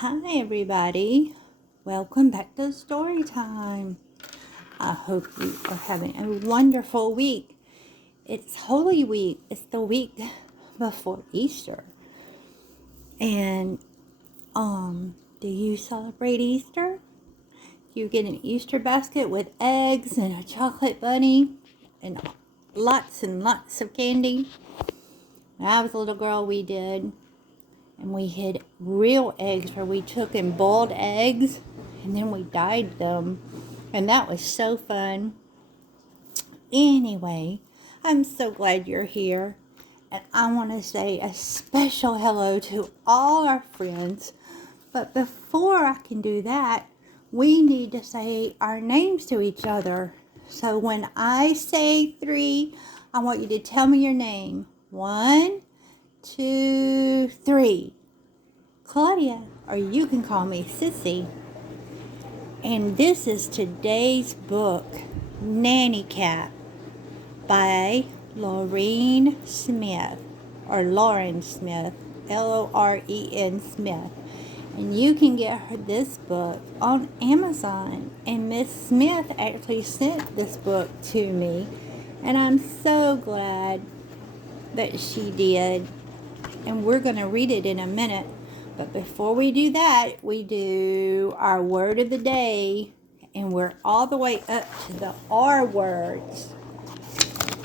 Hi, everybody. Welcome back to Story Time. I hope you are having a wonderful week. It's Holy Week. It's the week before Easter. And do you celebrate Easter? You get an Easter basket with eggs and a chocolate bunny and lots of candy. When I was a little girl, we did. And we had real eggs where we took and boiled eggs and then we dyed them. And that was so fun. Anyway, I'm so glad you're here. And I want to say a special hello to all our friends. But before I can do that, we need to say our names to each other. So when I say 3, I want you to tell me your name. 1, 2, 3. Claudia, or you can call me Sissy. And this is today's book, Nanny Cat, by Lauren Smith, or Lauren Smith, Loren Smith. And you can get this book on Amazon. And Miss Smith actually sent this book to me. And I'm so glad that she did. And we're going to read it in a minute. But before we do that, we do our word of the day. And we're all the way up to the R words.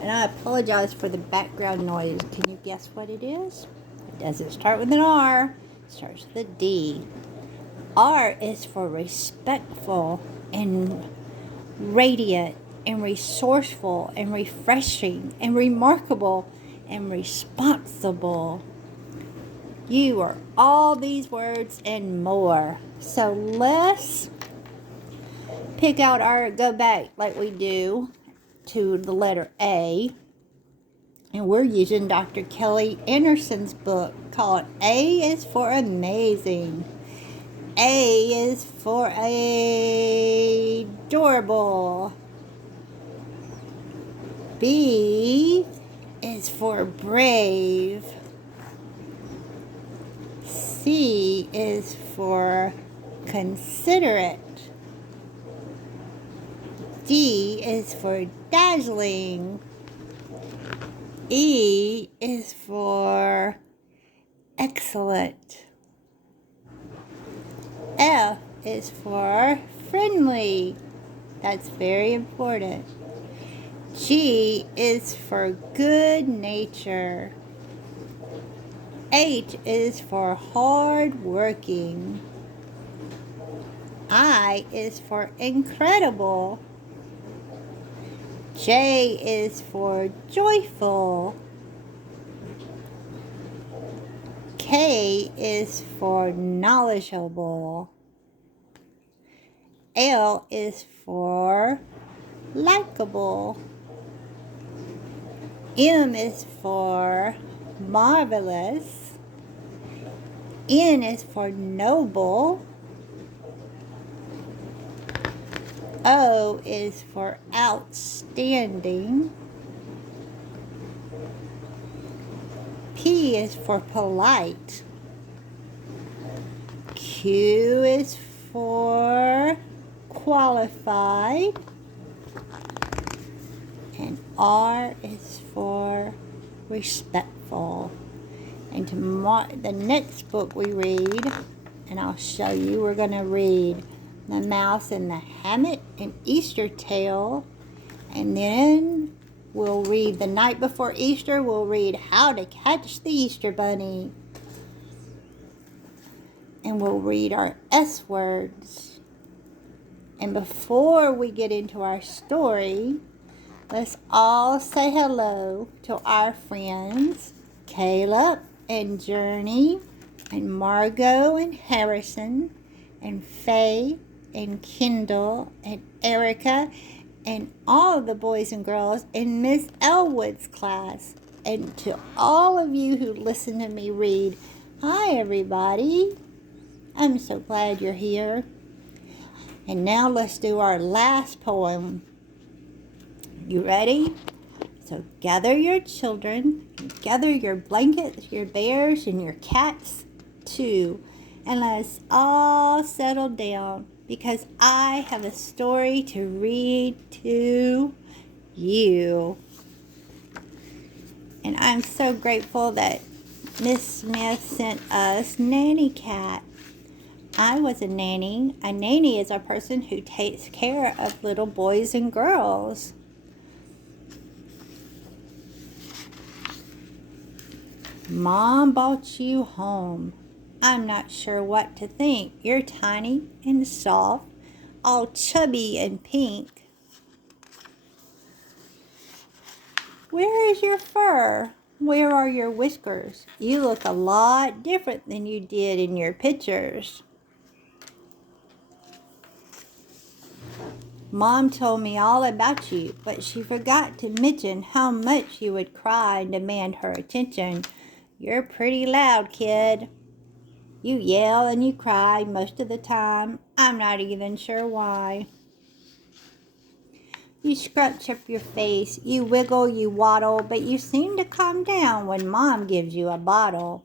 And I apologize for the background noise. Can you guess what it is? It doesn't start with an R. It starts with a D. R is for respectful and radiant and resourceful and refreshing and remarkable and responsible. You are all these words and more. So let's go back like we do to the letter A. And we're using Dr. Kelly Anderson's book called A is for Amazing. A is for adorable. B is for brave. C is for considerate. D is for dazzling. E is for excellent. F is for friendly. That's very important. G is for good nature. H is for hardworking. I is for incredible. J is for joyful. K is for knowledgeable. L is for likable. M is for marvelous. N is for noble. O is for outstanding. P is for polite. Q is for qualified. And R is for respectful. And the next book we read, and I'll show you, we're going to read The Mouse in the Hammock and Easter Tale. And then we'll read the night before Easter, we'll read How to Catch the Easter Bunny. And we'll read our S words. And before we get into our story, let's all say hello to our friends, Caleb and Journey and Margot and Harrison and Faye and Kendall and Erica and all of the boys and girls in Miss Elwood's class. And to all of you who listen to me read, hi everybody. I'm so glad you're here. And now let's do our last poem. You ready? So gather your children, gather your blankets, your bears, and your cats too, and let us all settle down because I have a story to read to you. And I'm so grateful that Miss Smith sent us Nanny Cat. I was a nanny. A nanny is a person who takes care of little boys and girls. Mom brought you home. I'm not sure what to think. You're tiny and soft, all chubby and pink. Where is your fur? Where are your whiskers? You look a lot different than you did in your pictures. Mom told me all about you, but she forgot to mention how much you would cry and demand her attention. You're pretty loud, kid. You yell and you cry most of the time. I'm not even sure why. You scrunch up your face, you wiggle, you waddle, but you seem to calm down when Mom gives you a bottle.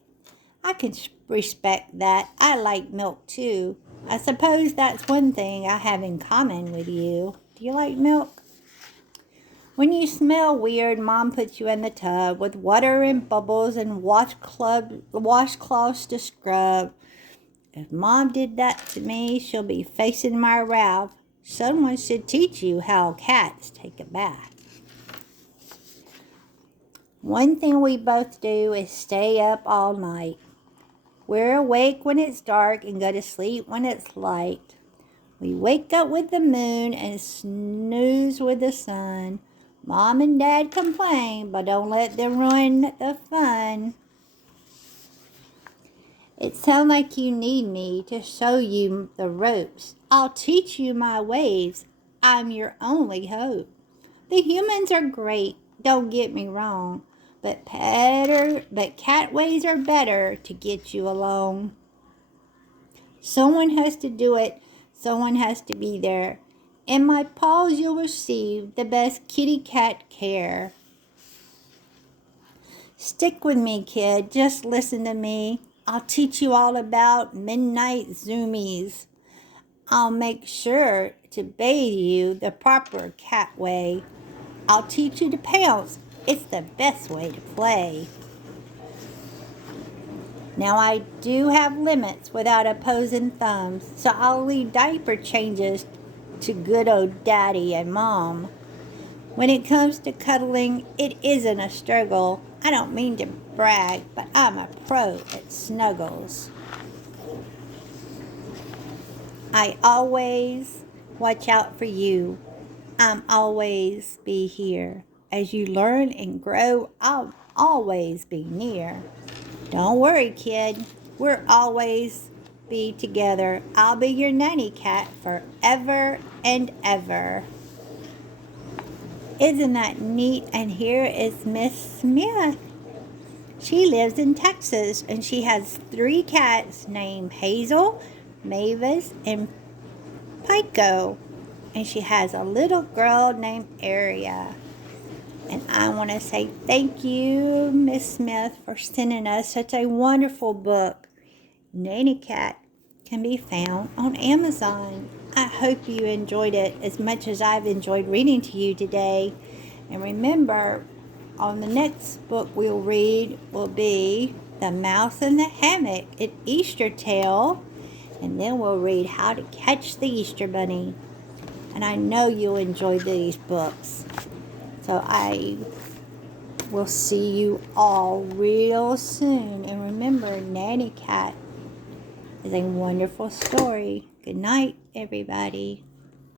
I can respect that. I like milk too. I suppose that's one thing I have in common with you. Do you like milk? When you smell weird, Mom puts you in the tub with water and bubbles and washcloths to scrub. If Mom did that to me, she'll be facing my wrath. Someone should teach you how cats take a bath. One thing we both do is stay up all night. We're awake when it's dark and go to sleep when it's light. We wake up with the moon and snooze with the sun. Mom and Dad complain, but don't let them ruin the fun. It sounds like you need me to show you the ropes. I'll teach you my ways. I'm your only hope. The humans are great, don't get me wrong, but cat ways are better to get you along. Someone has to do it. Someone has to be there. In my paws you'll receive the best kitty cat care. Stick with me, kid. Just listen to me. I'll teach you all about midnight zoomies. I'll make sure to bathe you the proper cat way. I'll teach you to pounce. It's the best way to play. Now I do have limits without opposing thumbs, so I'll leave diaper changes to good old Daddy and Mom. When it comes to cuddling, it isn't a struggle. I don't mean to brag, but I'm a pro at snuggles. I always watch out for you. I'm always be here. As you learn and grow, I'll always be near. Don't worry, kid. We'll always be together. I'll be your nanny cat forever and ever. Isn't that neat? And here is Miss Smith. She lives in Texas, and she has 3 cats named Hazel, Mavis, and Pico. And she has a little girl named Aria. And I want to say thank you, Miss Smith, for sending us such a wonderful book. Nanny Cat can be found on Amazon. I hope you enjoyed it as much as I've enjoyed reading to you today. And remember, on the next book we'll read will be The Mouse in the Hammock, an Easter Tale. And then we'll read How to Catch the Easter Bunny. And I know you'll enjoy these books. So I will see you all real soon. And remember, Nanny Cat is a wonderful story. Good night, everybody.